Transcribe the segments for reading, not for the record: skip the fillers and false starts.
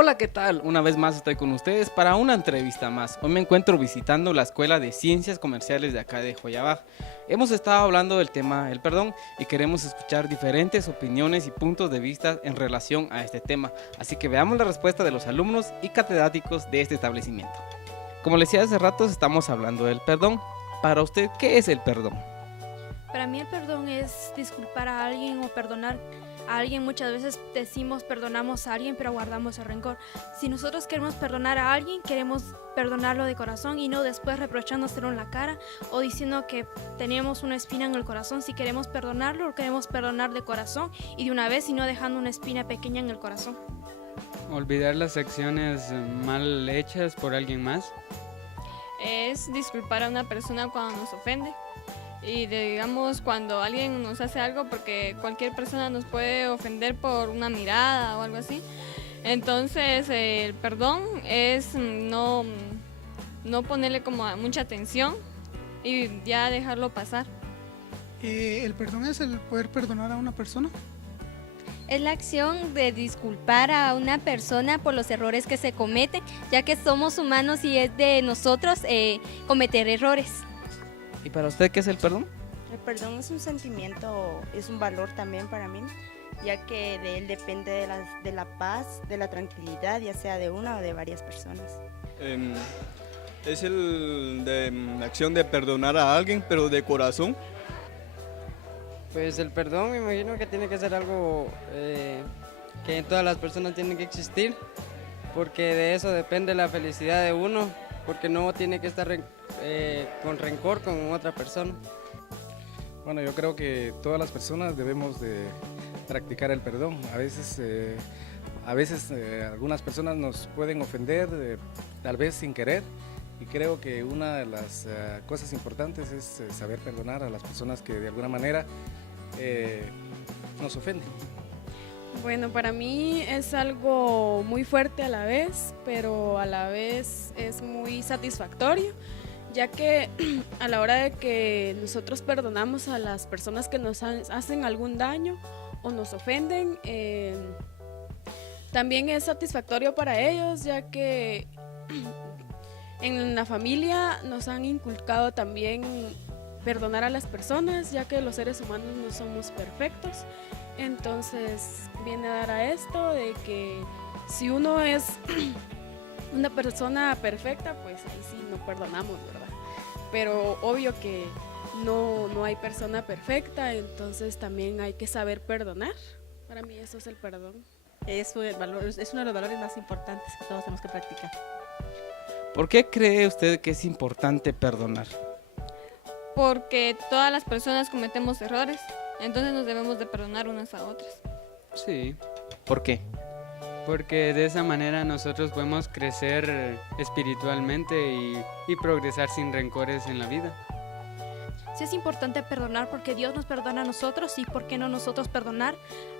Hola, ¿qué tal? Una vez más estoy con ustedes para una entrevista más. Hoy me encuentro visitando la Escuela de Ciencias Comerciales de acá de Joyabaj. Hemos estado hablando del tema del perdón y queremos escuchar diferentes opiniones y puntos de vista en relación a este tema. Así que veamos la respuesta de los alumnos y catedráticos de este establecimiento. Como les decía hace rato, estamos hablando del perdón. Para usted, ¿qué es el perdón? Para mí el perdón es disculpar a alguien o perdonar a alguien. Muchas veces decimos perdonamos a alguien, pero guardamos el rencor. Si nosotros queremos perdonar a alguien, queremos perdonarlo de corazón y no después reprochándoselo en la cara o diciendo que teníamos una espina en el corazón. Si queremos perdonarlo, lo queremos perdonar de corazón y de una vez y no dejando una espina pequeña en el corazón. Olvidar las acciones mal hechas por alguien más. Es disculpar a una persona cuando nos ofende y digamos cuando alguien nos hace algo, porque cualquier persona nos puede ofender por una mirada o algo así. Entonces el perdón es no ponerle como mucha atención y ya dejarlo pasar. El perdón es el poder perdonar a una persona. Es la acción de disculpar a una persona por los errores que se cometen, ya que somos humanos y es de nosotros cometer errores. ¿Y para usted qué es el perdón? El perdón es un sentimiento, es un valor también para mí, ya que de él depende de la paz, de la tranquilidad, ya sea de una o de varias personas. Es la acción de perdonar a alguien, pero de corazón. Pues el perdón me imagino que tiene que ser algo que en todas las personas tienen que existir, porque de eso depende la felicidad de uno, porque no tiene que estar con rencor con otra persona. Bueno, yo creo que todas las personas debemos de practicar el perdón. A veces algunas personas nos pueden ofender, tal vez sin querer, y creo que una de las cosas importantes es saber perdonar a las personas que de alguna manera nos ofenden. Bueno, para mí es algo muy fuerte a la vez, pero a la vez es muy satisfactorio, ya que a la hora de que nosotros perdonamos a las personas que nos hacen algún daño o nos ofenden, también es satisfactorio para ellos, ya que en la familia nos han inculcado también perdonar a las personas, ya que los seres humanos no somos perfectos. Entonces viene a dar a esto de que si uno es una persona perfecta, pues ahí sí no perdonamos, ¿verdad? Pero obvio que no hay persona perfecta, entonces también hay que saber perdonar. Para mí eso es el perdón. Es uno de los valores más importantes que todos tenemos que practicar. ¿Por qué cree usted que es importante perdonar? Porque todas las personas cometemos errores, entonces nos debemos de perdonar unas a otras. Sí, ¿Por qué? porque de esa manera nosotros podemos crecer espiritualmente y progresar sin rencores en la vida. Sí es importante perdonar porque Dios nos perdona a nosotros y por qué no nosotros perdonar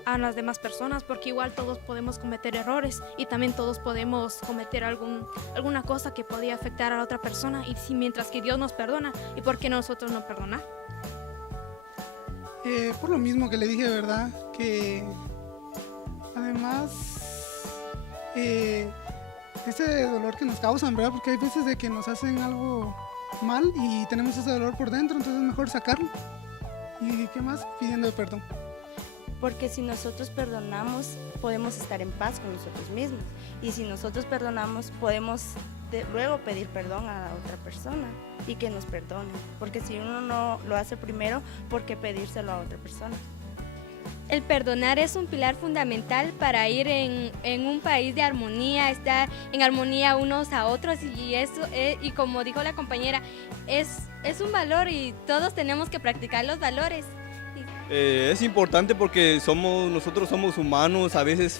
a las demás personas, porque igual todos podemos cometer errores y también todos podemos cometer alguna cosa que podría afectar a la otra persona y si mientras que Dios nos perdona, ¿y por qué nosotros no perdonar? Por lo mismo que le dije, ¿verdad? Que además ese dolor que nos causan, ¿verdad? Porque hay veces de que nos hacen algo mal y tenemos ese dolor por dentro, entonces es mejor sacarlo. ¿Y qué más? Pidiendo perdón. Porque si nosotros perdonamos, podemos estar en paz con nosotros mismos. Y si nosotros perdonamos, podemos luego pedir perdón a la otra persona y que nos perdone. Porque si uno no lo hace primero, ¿por qué pedírselo a otra persona? El perdonar es un pilar fundamental para ir en un país de armonía, estar en armonía unos a otros y eso y como dijo la compañera, es un valor y todos tenemos que practicar los valores. Es importante porque nosotros somos humanos, a veces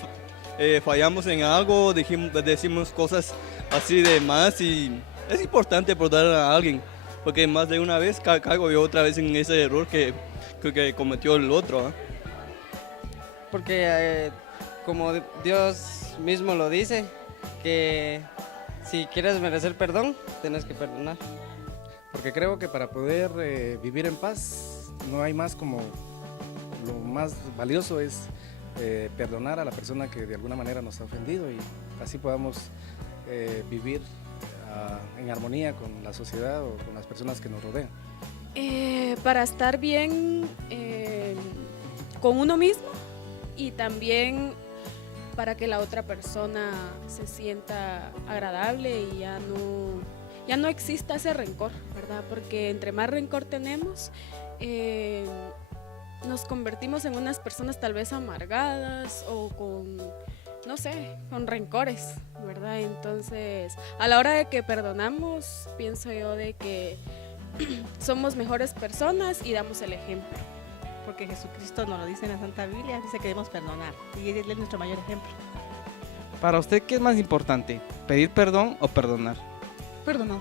fallamos en algo, decimos cosas así de más y es importante perdonar a alguien, porque más de una vez caigo yo otra vez en ese error que cometió el otro. Porque como Dios mismo lo dice, que si quieres merecer perdón, tienes que perdonar. Porque creo que para poder vivir en paz no hay más como lo más valioso es perdonar a la persona que de alguna manera nos ha ofendido y así podamos vivir en armonía con la sociedad o con las personas que nos rodean. Para estar bien con uno mismo y también para que la otra persona se sienta agradable y ya no exista ese rencor, ¿verdad? Porque entre más rencor tenemos, nos convertimos en unas personas tal vez amargadas o no sé, con rencores, ¿verdad? Entonces, a la hora de que perdonamos, pienso yo de que somos mejores personas y damos el ejemplo. Porque Jesucristo nos lo dice en la Santa Biblia, dice que debemos perdonar. Y Él es nuestro mayor ejemplo. Para usted, ¿qué es más importante? ¿Pedir perdón o perdonar? Perdonar.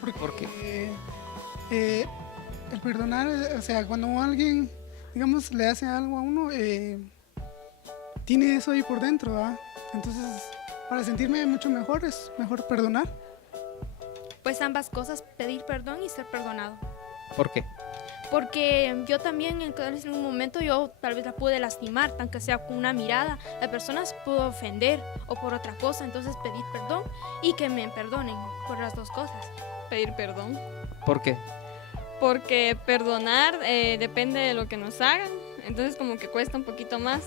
¿Por qué? El perdonar, o sea, cuando alguien, digamos, le hace algo a uno, tiene eso ahí por dentro, ¿verdad? Entonces, para sentirme mucho mejor, es mejor perdonar. Pues ambas cosas, pedir perdón y ser perdonado. ¿Por qué? Porque yo también en un momento yo tal vez la pude lastimar, tan que sea con una mirada, la persona se pudo ofender o por otra cosa, entonces pedir perdón y que me perdonen por las dos cosas. Pedir perdón. ¿Por qué? Porque perdonar depende de lo que nos hagan, entonces como que cuesta un poquito más.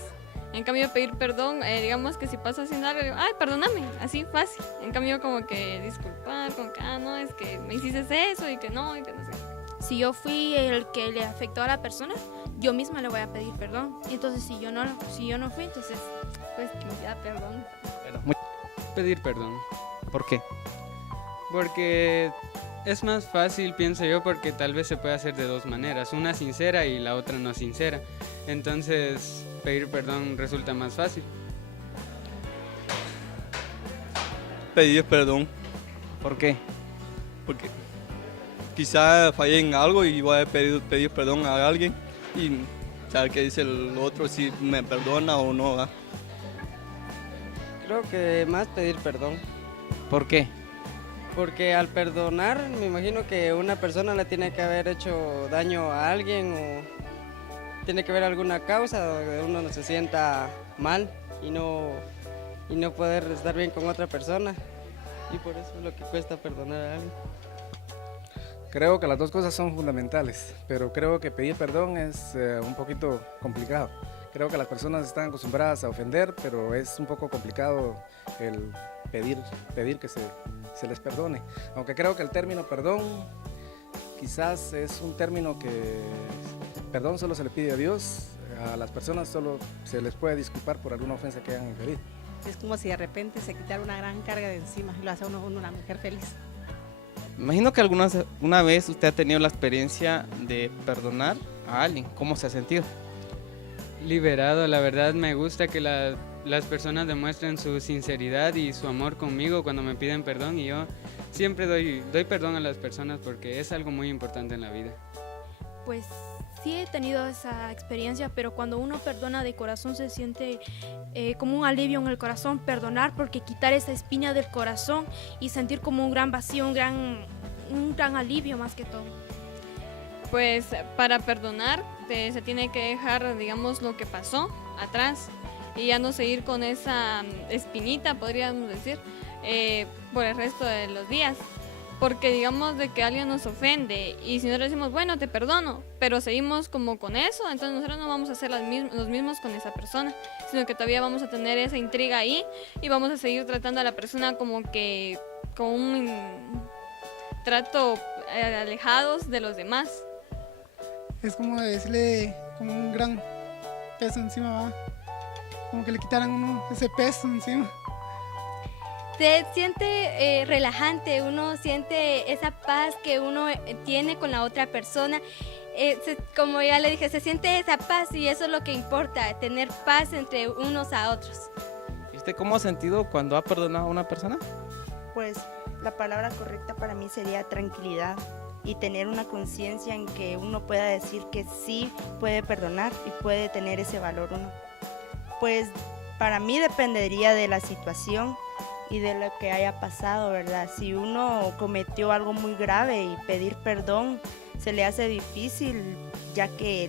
En cambio pedir perdón, digamos que si paso haciendo algo, digo, ay, perdóname, así fácil. En cambio como que disculpar, como que, no, es que me hiciste eso y que no sé. Si yo fui el que le afectó a la persona, yo misma le voy a pedir perdón. Entonces si yo no fui, entonces pues que me pida perdón. Pedir perdón. ¿Por qué? Porque es más fácil, pienso yo, porque tal vez se puede hacer de dos maneras, una sincera y la otra no sincera. Entonces, pedir perdón resulta más fácil. Pedir perdón. ¿Por qué? Porque quizá fallé en algo y voy a pedir perdón a alguien y saber qué dice el otro, si me perdona o no, ¿verdad? Creo que más pedir perdón. ¿Por qué? Porque al perdonar, me imagino que una persona le tiene que haber hecho daño a alguien o tiene que haber alguna causa donde uno no se sienta mal y no poder estar bien con otra persona. Y por eso es lo que cuesta perdonar a alguien. Creo que las dos cosas son fundamentales, pero creo que pedir perdón es un poquito complicado. Creo que las personas están acostumbradas a ofender, pero es un poco complicado el pedir que se les perdone. Aunque creo que el término perdón quizás es un término que perdón solo se le pide a Dios, a las personas solo se les puede disculpar por alguna ofensa que hayan inferido. Es como si de repente se quitara una gran carga de encima y lo hace a uno una mujer feliz. Imagino que una vez usted ha tenido la experiencia de perdonar a alguien. ¿Cómo se ha sentido? Liberado, la verdad me gusta que las personas demuestren su sinceridad y su amor conmigo cuando me piden perdón, y yo siempre doy perdón a las personas porque es algo muy importante en la vida. Pues sí he tenido esa experiencia, pero cuando uno perdona de corazón se siente como un alivio en el corazón, perdonar, porque quitar esa espina del corazón y sentir como un gran vacío, un gran alivio más que todo. Pues para perdonar se tiene que dejar, digamos, lo que pasó atrás y ya no seguir con esa espinita, podríamos decir, por el resto de los días. Porque digamos de que alguien nos ofende y si nosotros decimos, bueno, te perdono, pero seguimos como con eso, entonces nosotros no vamos a ser los mismos con esa persona, sino que todavía vamos a tener esa intriga ahí y vamos a seguir tratando a la persona como que con un trato alejados de los demás. Es como decirle como un gran peso encima, ¿va? Como que le quitaran uno ese peso encima. Se siente relajante, uno siente esa paz que uno tiene con la otra persona. Como ya le dije, se siente esa paz y eso es lo que importa, tener paz entre unos a otros. ¿Y usted cómo ha sentido cuando ha perdonado a una persona? Pues la palabra correcta para mí sería tranquilidad y tener una conciencia en que uno pueda decir que sí puede perdonar y puede tener ese valor uno. Pues para mí dependería de la situación y de lo que haya pasado, ¿verdad? Si uno cometió algo muy grave y pedir perdón se le hace difícil, ya que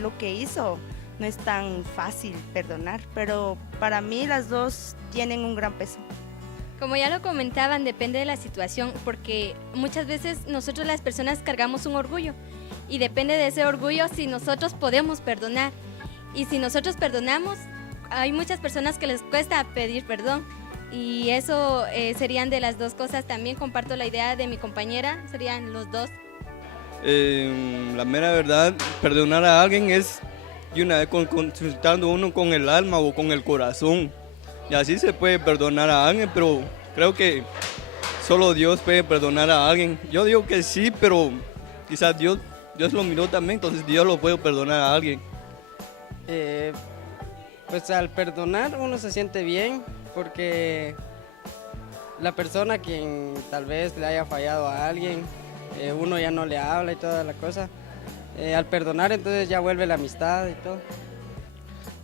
lo que hizo no es tan fácil perdonar, pero para mí las dos tienen un gran peso. Como ya lo comentaban, depende de la situación, porque muchas veces nosotros las personas cargamos un orgullo y depende de ese orgullo si nosotros podemos perdonar. Y si nosotros perdonamos, hay muchas personas que les cuesta pedir perdón y eso serían de las dos cosas. También comparto la idea de mi compañera, serían los dos. La mera verdad, perdonar a alguien es de una vez consultando uno con el alma o con el corazón. Y así se puede perdonar a alguien, pero creo que solo Dios puede perdonar a alguien. Yo digo que sí, pero quizás Dios lo miró también, entonces Dios lo puede perdonar a alguien. Pues al perdonar uno se siente bien porque la persona quien tal vez le haya fallado a alguien, uno ya no le habla y toda la cosa. Al perdonar entonces ya vuelve la amistad y todo.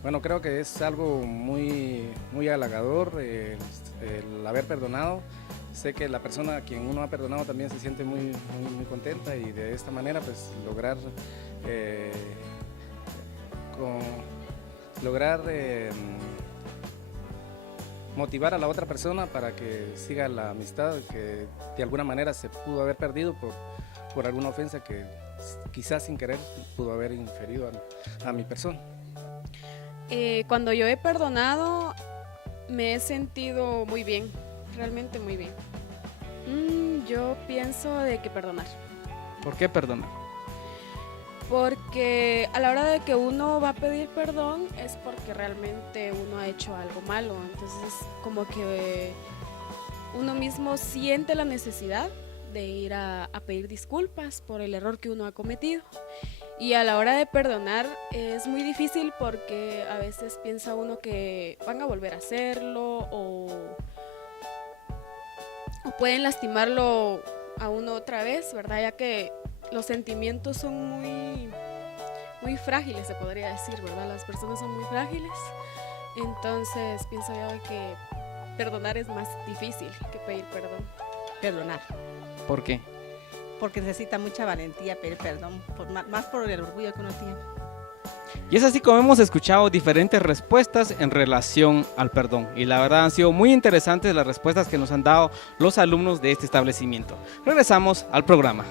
Bueno, creo que es algo muy halagador el haber perdonado. Sé que la persona a quien uno ha perdonado también se siente muy contenta y de esta manera pues lograr motivar a la otra persona para que siga la amistad que de alguna manera se pudo haber perdido por alguna ofensa que quizás sin querer pudo haber inferido a mi persona. Cuando yo he perdonado, me he sentido muy bien, realmente muy bien. Yo pienso de que perdonar. ¿Por qué perdonar? Porque a la hora de que uno va a pedir perdón es porque realmente uno ha hecho algo malo. Entonces como que uno mismo siente la necesidad de ir a pedir disculpas por el error que uno ha cometido. Y a la hora de perdonar es muy difícil porque a veces piensa uno que van a volver a hacerlo o pueden lastimarlo a uno otra vez, ¿verdad? Ya que los sentimientos son muy frágiles, se podría decir, ¿verdad? Las personas son muy frágiles. Entonces pienso yo que perdonar es más difícil que pedir perdón. Perdonar. ¿Por qué? Porque necesita mucha valentía pedir perdón, más por el orgullo que uno tiene. Y es así como hemos escuchado diferentes respuestas en relación al perdón. Y la verdad han sido muy interesantes las respuestas que nos han dado los alumnos de este establecimiento. Regresamos al programa.